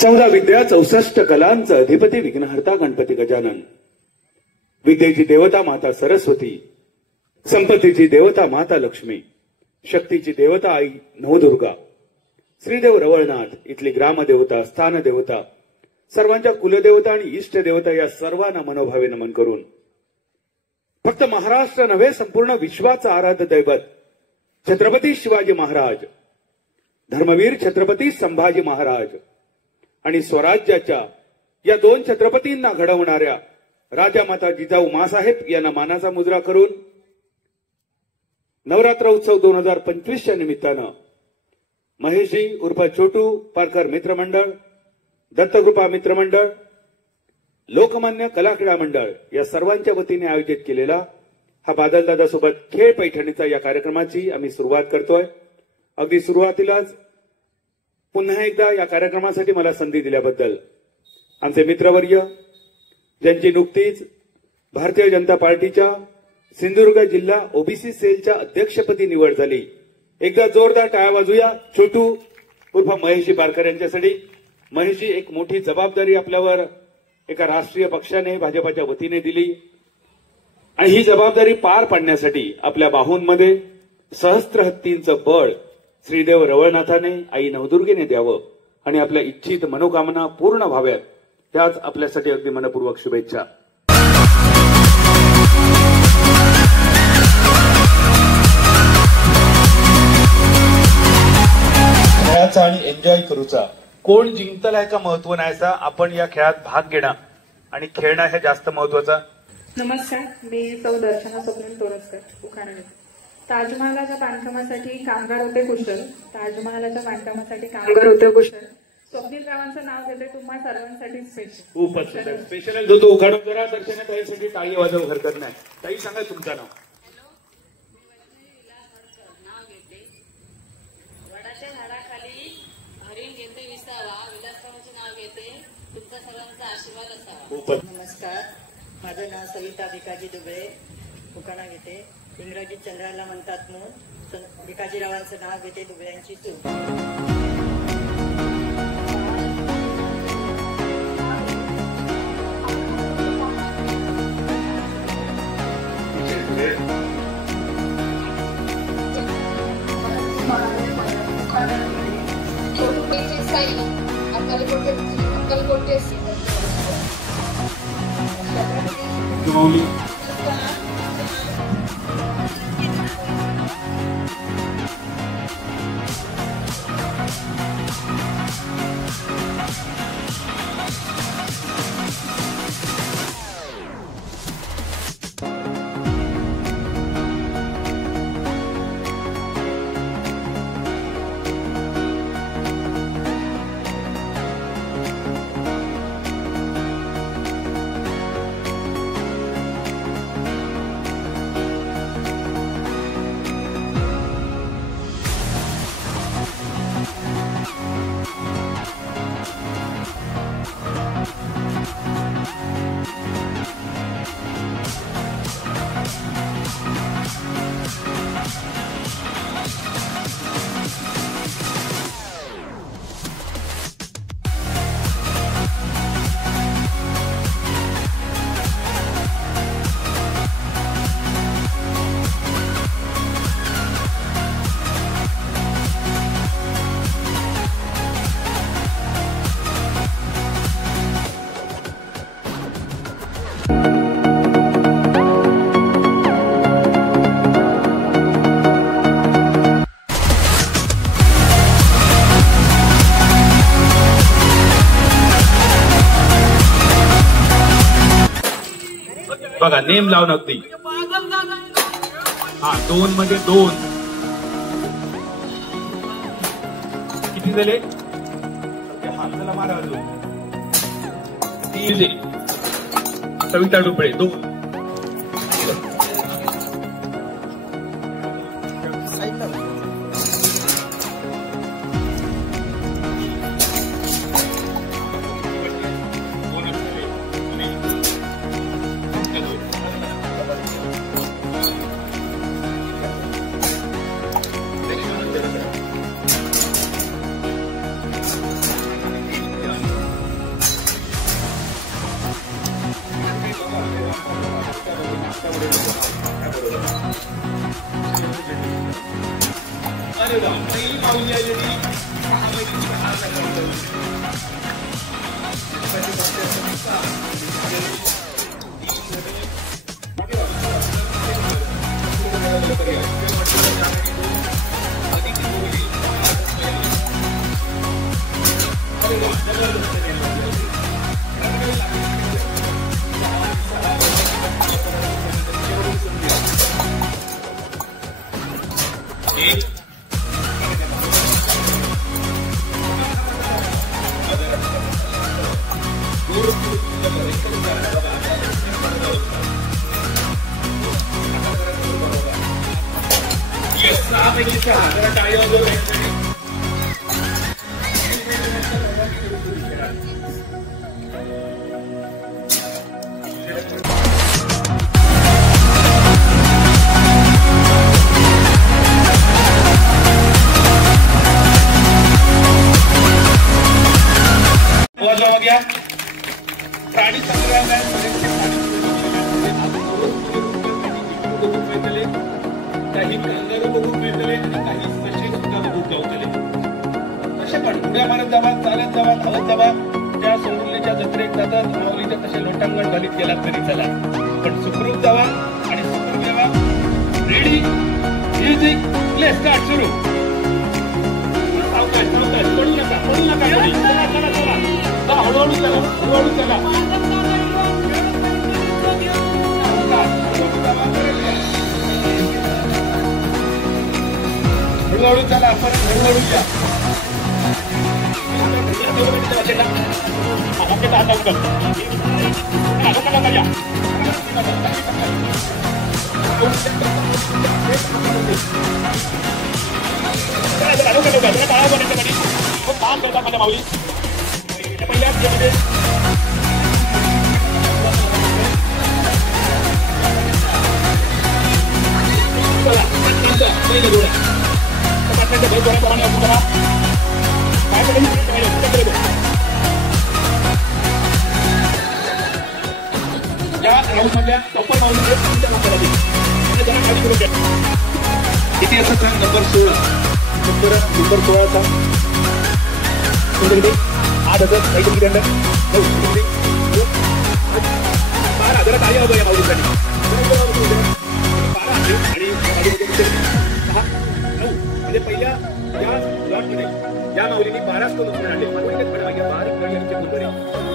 14 विद्या 64 कलांचा अधिपती विघ्नहर्ता गणपती गजानन, विद्येची देवता माता सरस्वती, संपत्तीची देवता माता लक्ष्मी, शक्तीची देवता आई नवदुर्गा, श्रीदेव रवळनाथ इथली ग्रामदेवता, स्थानदेवता, सर्वांच्या कुलदेवता आणि इष्ट देवता या सर्वांना मनोभावे नमन करून फक्त महाराष्ट्र नव्हे संपूर्ण विश्वाचं आराध्य दैवत छत्रपती शिवाजी महाराज, धर्मवीर छत्रपती संभाजी महाराज आणि स्वराज्याच्या या 2 छत्रपतींना घडवणाऱ्या राजा माता जिजाऊ मासाहेब यांना मानाचा मुजरा करून नवरात्र उत्सव 2025च्या निमित्तानं महेशजी उर्फ छोटू पारकर मित्रमंडळ, दत्तकृपा मित्रमंडळ, लोकमान्य कला क्रीडा मंडळ या सर्वांच्या वतीने आयोजित केलेला हा बादलदादा सोबत खेळ पैठणीचा या कार्यक्रमाची आम्ही सुरुवात करतोय। अगदी सुरुवातीलाच पुन्हा एकदा या कार्यक्रमासाठी मला संधी दिल्याबद्दल आमचे मित्रवर्य, ज्यांची नुकतीच भारतीय जनता पार्टीच्या सिंधुदुर्ग जिल्हा ओबीसी सेलच्या अध्यक्षपदी निवड झाली, एकदा जोरदार टाळ्या वाजूया छोटू उर्फ महेशजी पारकर यांच्यासाठी। महेशजी, एक मोठी जबाबदारी आपल्यावर एका राष्ट्रीय पक्षाने भाजपाच्या वतीने दिली आणि ही जबाबदारी पार पाडण्यासाठी आपल्या बाहूंमध्ये सहस्त्र हत्तींचं बळ श्रीदेव रवळनाथाने आई नवदुर्गेने द्यावं आणि आपल्या इच्छित मनोकामना पूर्ण व्हाव्यात, त्याच आपल्यासाठी अगदी मनपूर्वक शुभेच्छा। खेळाचा आणि एन्जॉय करूचा, कोण जिंकतल ह्याचा महत्व नाहीसा, आपण या खेळात भाग घेणं आणि खेळणं हे जास्त महत्वाचं। नमस्कार, मी सौ दर्शना स्वप्नील तोरसकर, उखाणा येथे। ताजमहालाच्या बांधकामासाठी कामगार होते कुशल, ताजमहालाच्या बांधकामासाठी कामगार होते कुशल। स्वप्नील रावांचं नाव घेते तुम्हा सर्वांसाठी स्पेशल, खूपच स्पेशल। जो तो उखाणा जरा दर्शना ताईसाठी टाळी वाजवू हरकत नाही। ताई सांगा तुमचं नाव। नमस्कार, माझं नाव सविता भिकाजी दुबळे, उखाणा घेते। इंग्रजीत चंद्राला म्हणतात मून, भिकाजीरावांचं नाव घेते दुबळ्यांची चूक। बघा, नेम लावून अगदी। हा, 2 मध्ये 2 किती झाले? हा, चला मारा अजून 3 सविता डुबळे 2। अरे वा, पहिली माऊली आलेली 6 महिन्यांची हार प्राणी संग्रहालय काही कांगारू बघून मिळतले आणि काही ससे सुद्धा बघून गावतले. तसे पण उड्या मारत जावा, चालत जावा, धावत जावा, त्या सोडलेच्या जत्रेत जातात माऊलीच्या तसे लोटांगण घालीत गेला तरी चला, पण सुखरूप जावा आणि सुखरूप यावा. रेडी, म्युझिक, प्ले, स्टार्ट, सुरू. सावकाश सावकाश, पडू नका पडू नका. चला चला चला, हळूहळू चला, हळूहळू चला. हळूहळू चला, परत हळूहळू या. काम करता माझ्या माऊली पहिल्याच गेममध्ये चला पहिलं गोळ्या प्रमाणे असू करा. काय करेल या राऊंडमधल्या टॉपर माऊलीचे इतिहासाचा नंबर 16 नंबर 16चा 8,000 काहीतरी 12,000 काय हवं या माऊलीसाठी 12 आणि म्हणजे पहिल्या या लॉटमध्ये या माऊलीने 12 स्कोर उचलून आणले.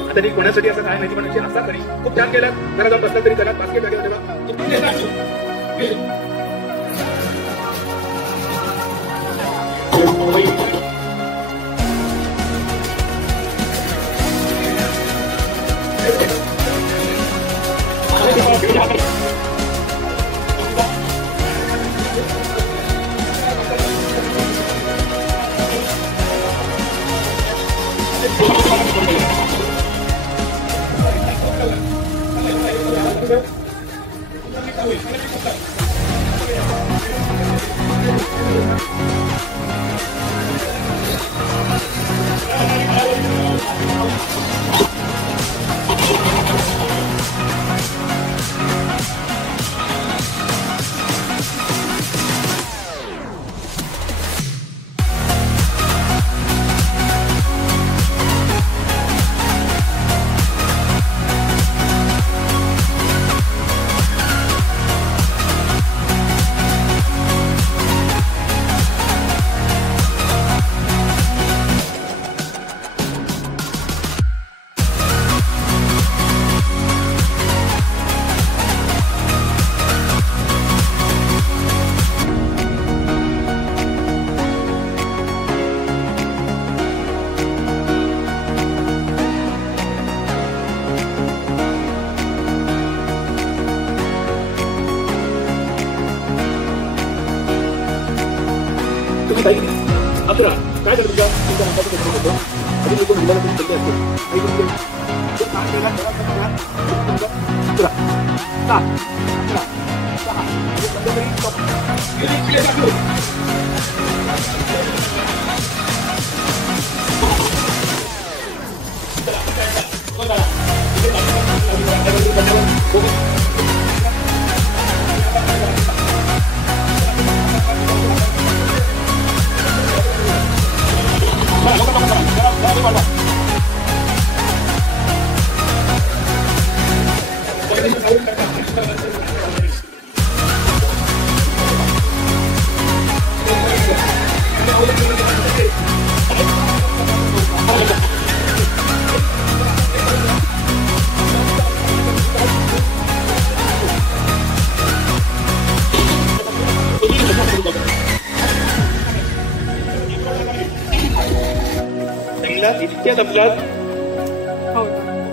आता ती कोणासाठी असं काय माहिती, पण असा तरी खूप छान केला. जरा जाऊन बसला तरी त्याला बास्केट लागेल तेव्हा अकरा काय करत तुमच्या हाताचं होतो आणि लोक मुलाला पण चालले असतो काम केला इतक्यात आपला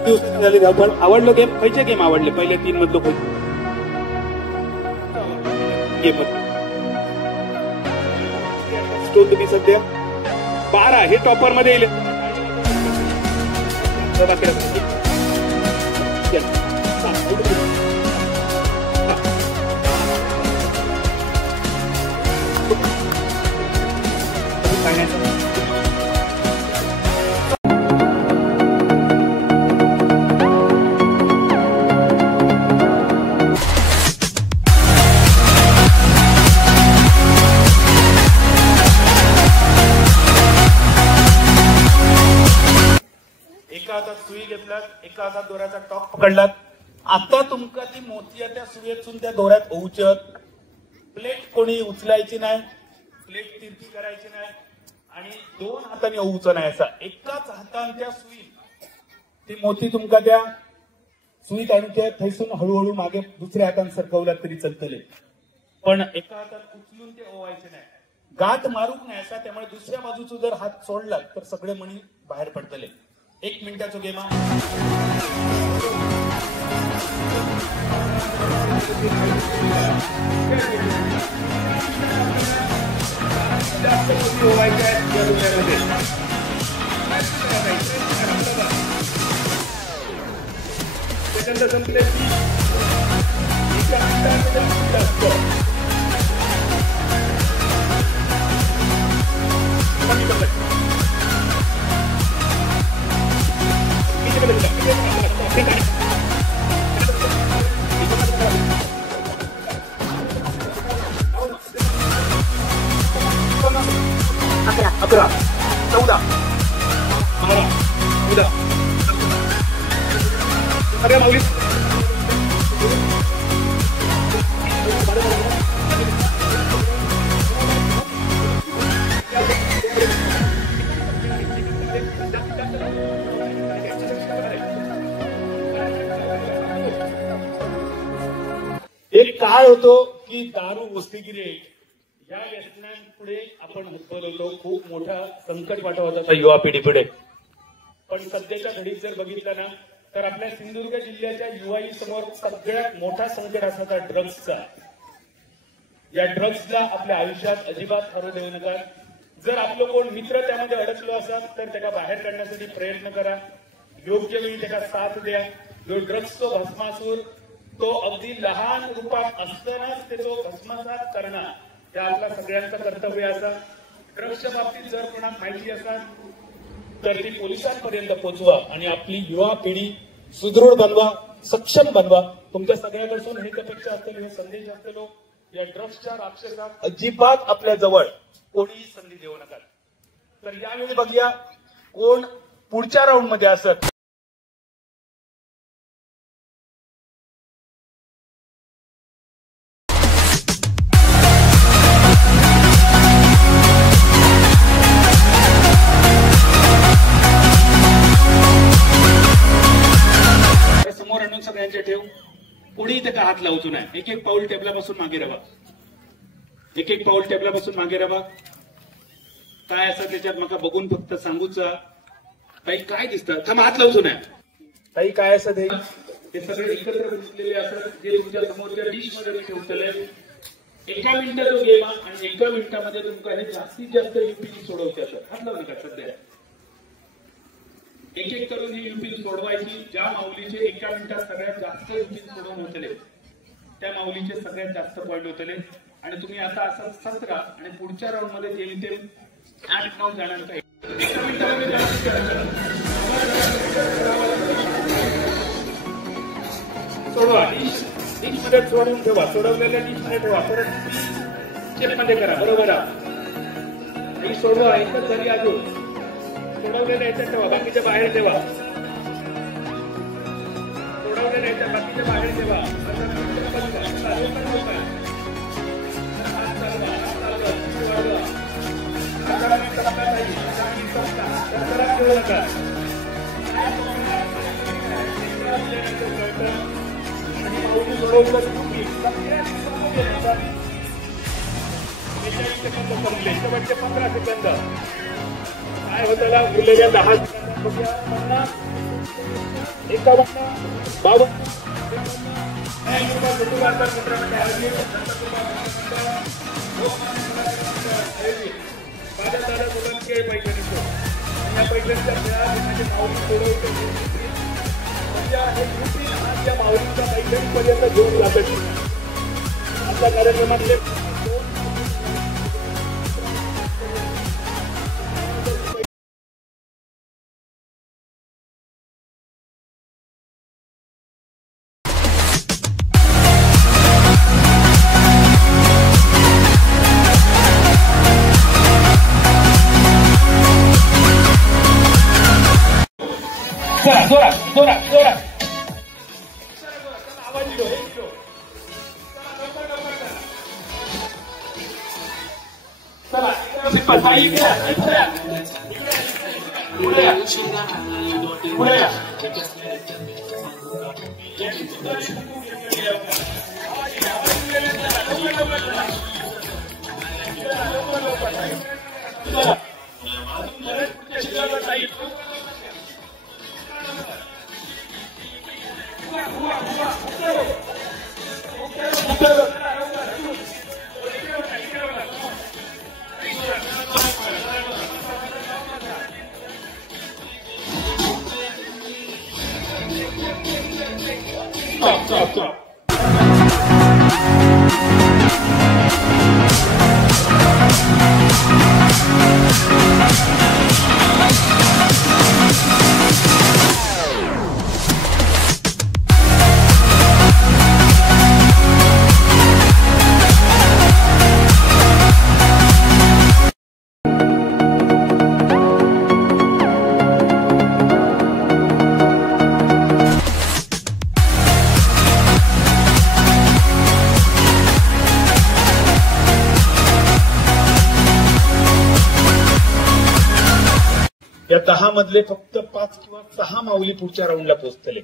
हो झाले धावपळ. आवडलो गेम खयचे गेम आवडले पहिले 3 मधलो गेम स्टोन तुम्ही सध्या 12 हे टॉपर मध्ये येईल. एका हातात सुई घेतलात, एका हातात दोऱ्याचा टॉक पकडलात. आता तुमका ती मोती त्या सुईतून त्या दोऱ्यात ओवचत. प्लेट कोणी उचलायची नाही, प्लेट तिरकी करायची नाही आणि 2 हाताने ओवचं नाही. असा एकाच हाताने त्या सुई ती मोती तुमका त्या सुईत आणून थैसून हळूहळू मागे दुसऱ्या हाताने सरकवला तरी चालतले. पण एका हातात उचलून ते ओवायचे नाही, गाठ मारूक नाही असा. त्यामुळे दुसऱ्या बाजूचा जर हात सोडला तर सगळे मणी बाहेर पडतले. 1 मिनिटाचा गेम सेकंद संपले. अकरा 14 12 14 सगळ्या माऊली एक काळ होतो की दारू वस्तीगिरी या व्यसनांपुढे आपण हतबल होतो. खूप मोठा संकट वाटत होता युवा पिढीपुढे. पण सध्याच्या घडीत जर बघितलं ना तर आपल्या सिंधुदुर्ग जिल्ह्याच्या युवाई समोर सगळ्यात मोठा संकट असा होता ड्रग्सचा. या ड्रग्सला आपल्या आयुष्यात अजिबात हरवू देऊ नका. जर आपलं कोण मित्र त्यामध्ये अडकलो असाल तर त्याला बाहेर काढण्यासाठी प्रयत्न करा. योग्य वेळी त्याला साथ द्या. जो ड्रग्स तो भस्मासूर तो अगदी लहान रूपात असतानाच ते तो भस्मसात करणं हे आपला सगळ्यांचं कर्तव्य असा. ड्रग्सच्या बाबतीत जर कोणाला माहिती असाल तर ती पोलिसांपर्यंत पोहोचवा आणि आपली युवा पिढी सुदृढ बनवा, सक्षम बनवा. तुमच्या सगळ्यांपासून हेच अपेक्षा असतील, हे संदेश असलेलो या ड्रग्सच्या राक्षसात अजिबात आपल्या जवळ कोणीही संधी देऊ नका. तर यावेळी बघूया कोण पुढच्या राऊंड मध्ये असत. सगळ्यांच्या ठेव. कोणी त्याचा हात लावतो नाही. एक एक पाऊल टेबलापासून मागे राहा. एक एक पाऊल टेबलापासून मागे राहा. काय असं त्याच्यात मका बघून फक्त सांगूचा काही काय दिसतं. थांबा, हात लावतो नाही. काही काय असं ते सगळे एकत्र बसलेले असतात जे तुमच्या समोरच्या डिश मध्ये ठेवतले. एका मिनिटाचा गेम आणि एका मिनिटामध्ये तुमका हे जास्तीत जास्त युपी सोडवते असं. हात लावू नका सध्या. एक एक करून ही युपी सोडवायची. ज्या माऊलीचे एका मिनिटात सगळ्यात जास्त युपी सोडवून होतले त्या माऊलीचे सगळ्यात जास्त पॉईंट होतले. आणि तुम्ही आता असं 17 आणि पुढच्या राऊंड मध्ये जेमतेम 8-9 जणांचा एका मिनिटामध्ये जास्तीत जास्त सोडवा. डिश मध्ये सोडून ठेवा. सोडवलेल्या डिश मध्ये ठेवा. परत चेक मध्ये करा. बरोबर ही सोडवा. एकच झाली अजून. सोडवलेल्या याच्यात ठेवा. बाकीच्या बाहेर ठेवा. सोडवलेल्या याच्यात बाकीच्या बाहेर ठेवा. शेवटचे 15 सेकंद काय होतं उरलेल्या 10 पर्यंत घेऊन जातात. आपल्या कार्यक्रमातले जोरात जोरात जोरात आवाज दिलो चला पुढे या stop. या 10 मधले फक्त 5 किंवा 6 माऊली पुढच्या राऊंडला पोहोचतले.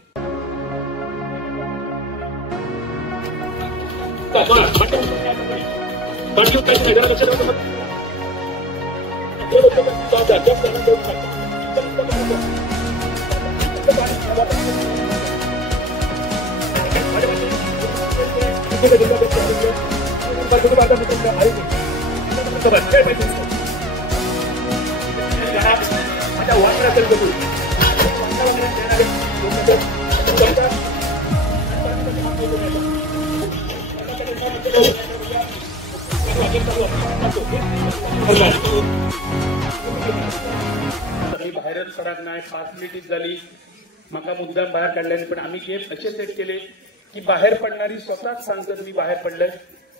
बाहेरच सडक नाही 5 मिनिट झाली मका मुद्दाम बाहेर काढल्याने पण आम्ही गेम असे सेट केले की बाहेर पडणारी स्वतःच सांगतात मी बाहेर पडलंय.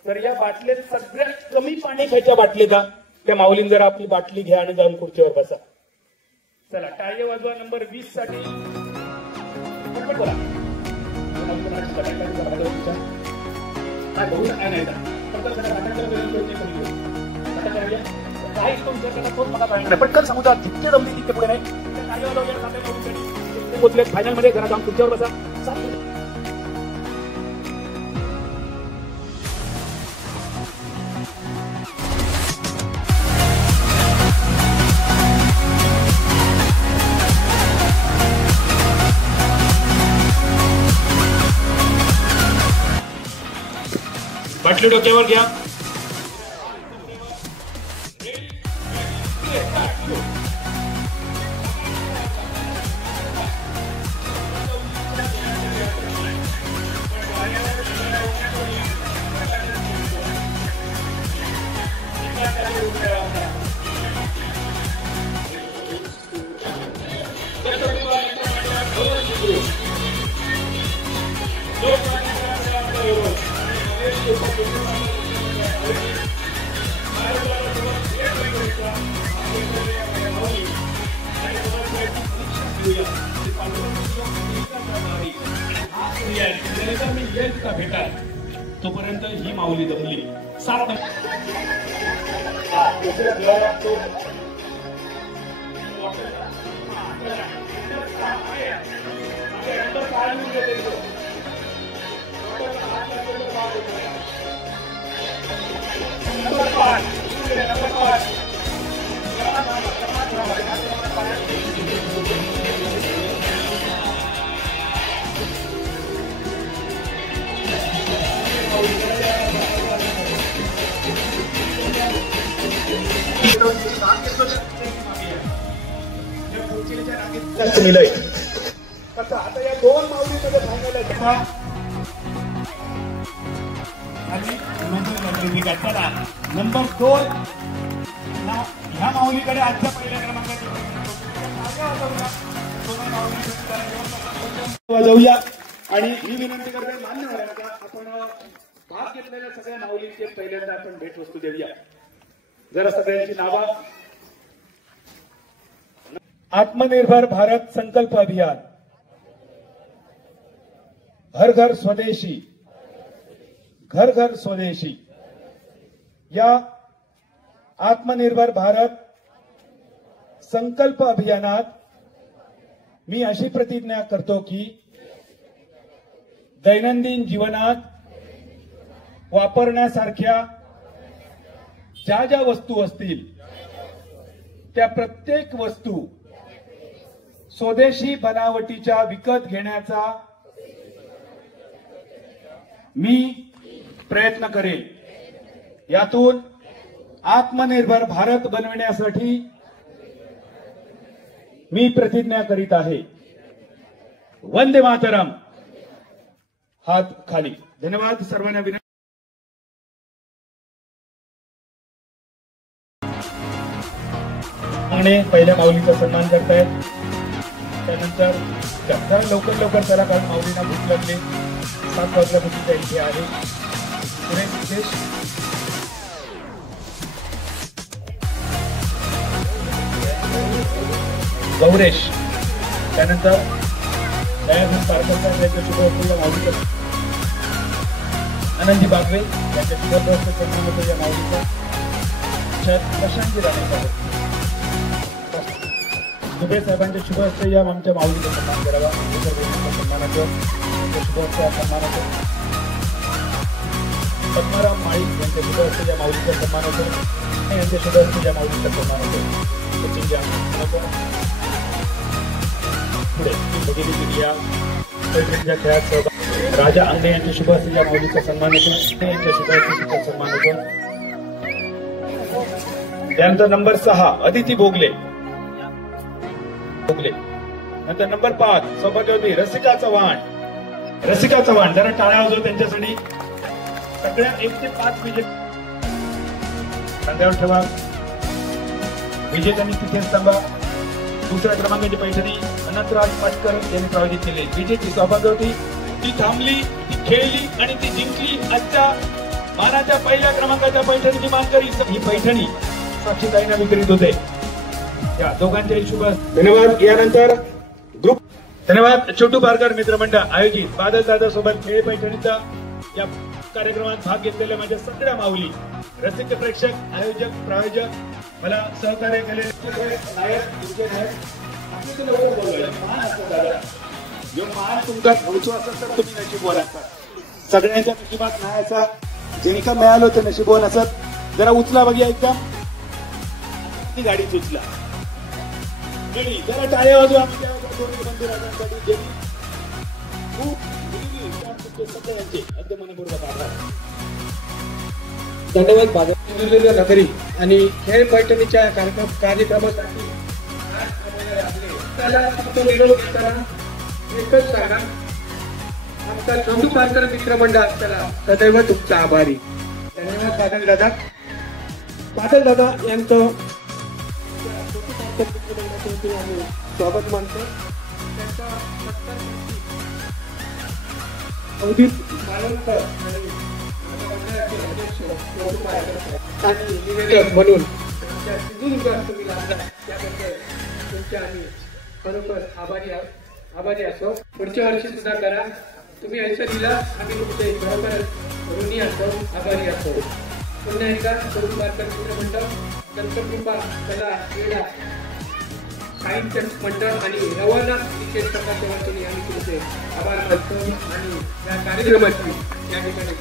तर या बाटलीत सगळ्यात कमी पाणी खायच्या बाटलीचा त्या माऊलीन जरा आपली बाटली घ्या आणि जाऊन खुर्चीवर बसा. चला टाळ्या वाजवा. नंबर 20 साठी बोला पटकन समुद्रात जितके जमली तितके पुढे नाही. फायनल मध्ये घरा जाऊन खुर्चीवर बसा. बाटली डोक्यावर घ्या. भेटा तोपर्यंत ही माऊली दमली. 7 नंबर 5 मिळेल. कसं आता या दोन माऊलीमध्ये फायनल आहे नंबर 2 ह्या माऊलीकडे आजच्या पहिल्या क्रमांकाची जाऊया. आणि मी विनंती करतोय मान्यवरांना आपण भाग घेतलेल्या सगळ्या माऊलींचे पहिल्यांदा आपण भेटवस्तू देऊया. जरा सगळ्यांची नावं. आत्मनिर्भर भारत संकल्प अभियान, घर घर स्वदेशी, घर घर स्वदेशी या आत्मनिर्भर भारत संकल्प अभियानात मी अशी प्रतिज्ञा करतो की दैनंदिन जीवनात वापरण्यासारख्या ज्या ज्या वस्तू असतील त्या प्रत्येक वस्तू स्वदेशी बनावटीच्या विकत घेण्याचा मी प्रयत्न करेन. यातून आत्मनिर्भर भारत बनविण्यासाठी मी प्रतिज्ञा करीत आहे. वंदे मातरम. हात खाली. धन्यवाद सर्वांना. विनंती पहिल्या माऊलीचा सन्मान करतायत. त्यानंतर जरा लवकर लवकर त्याला कारण माऊलींना भूक लागली. 7 वाजल्यापासून त्या इथे आहे. पुढे विशेष गौरेश. त्यानंतर दयाधन पारकर यांच्या शुभवर्षीच्या माऊलीचा आनंदी बागवे यांच्या शुभवर्ष सन्मान होतो. या माऊलीचा प्रशांती राणे दुबे साहेबांच्या शुभवर्ष या आमच्या माऊलीचा सन्मान करावा. सन्मानाचं शुभवर्ष सन्मानाचं. पद्माराम माळी यांच्या शुभवर्ष या माऊलीचा सन्मान होतो. यांच्या शुभवर्ष या माऊलीचा सन्मान होतो. पुढे पैठणीच्या खेळात सहभाग राजा अंगणे यांच्या शुभवर्ष या माऊलीचा सन्मान होतो. यांच्या शुभवर्षीचा सन्मान होतो. त्यानंतर नंबर 6 अदिती भोगले. नंतर नंबर 5 सौभाग्यवती रसिका चव्हाण. रसिका चव्हाण जरा टाळ्या वाजव त्यांच्यासाठी. सगळ्या 1 ते 5 विजेते खांद्यावर ठेवा. विजेत्यांनी तिथेच थांबा. दुसऱ्या क्रमांकाची पैठणी अनंतराज पाटकर यांनी प्रायोजित केली. विजेची सौभाग्यवती ती थांबली, ती खेळली आणि ती जिंकली. आजच्या मानाच्या पहिल्या क्रमांकाच्या पैठणीची मानकरी ही पैठणी साक्षीताईंना विक्रीत होते. या दोघांचे शुभ धन्यवाद. यानंतर ग्रुप धन्यवाद. छोटू पारकर मित्रमंडळ आयोजित बादल दादा सोबत खेळ पैठणीचा या कार्यक्रमात भाग घेतलेल्या माझ्या सगळ्या माऊली, रसिक प्रेक्षक, आयोजक, प्रायोजक, मला सहकार्य केलेले जो मान तुमचा पोहोचू असेल तर तुम्ही नशीबवान असतात. सगळ्यांच्या नशिबात नाही असा जे का मिळालं होतं नशीबवान असत. जरा उचला बघूया एकदम. ती गाडीच उचला. जरा टाळ्या वाजवा. मंदिरासाठी खूप सगळ्यांचे अगदी मनपूर्वक आभार. धन्यवाद. नगरी आणि खेळ पैठणीच्या कार्यक्रमासाठी निरोप घेताना एकच सांगा, आमचा छोटू पारकर मित्रमंडळ असताना सदैव तुमचा आभारी. धन्यवाद बादल दादा. बादल दादा यांचं स्वागत मानतो. अवधीत मालवणकर आणि निवेदक म्हणून त्याबद्दल तुमच्या आम्ही खरोखर आभारी असो. पुढच्या वर्षी सुद्धा करा. तुम्ही ऐसा दिला आम्ही तुमचे खरोखर ऋणी असो, आभारी असो. पुन्हा एकदा छोटू पारकर मित्रमंडळ, दंतकृपा कला क्रीडा साहित्य मंडळ आणि रवाना प्रकाशनातून आम्ही तुमचे आभार मानतो आणि या कार्यक्रमाची या ठिकाणी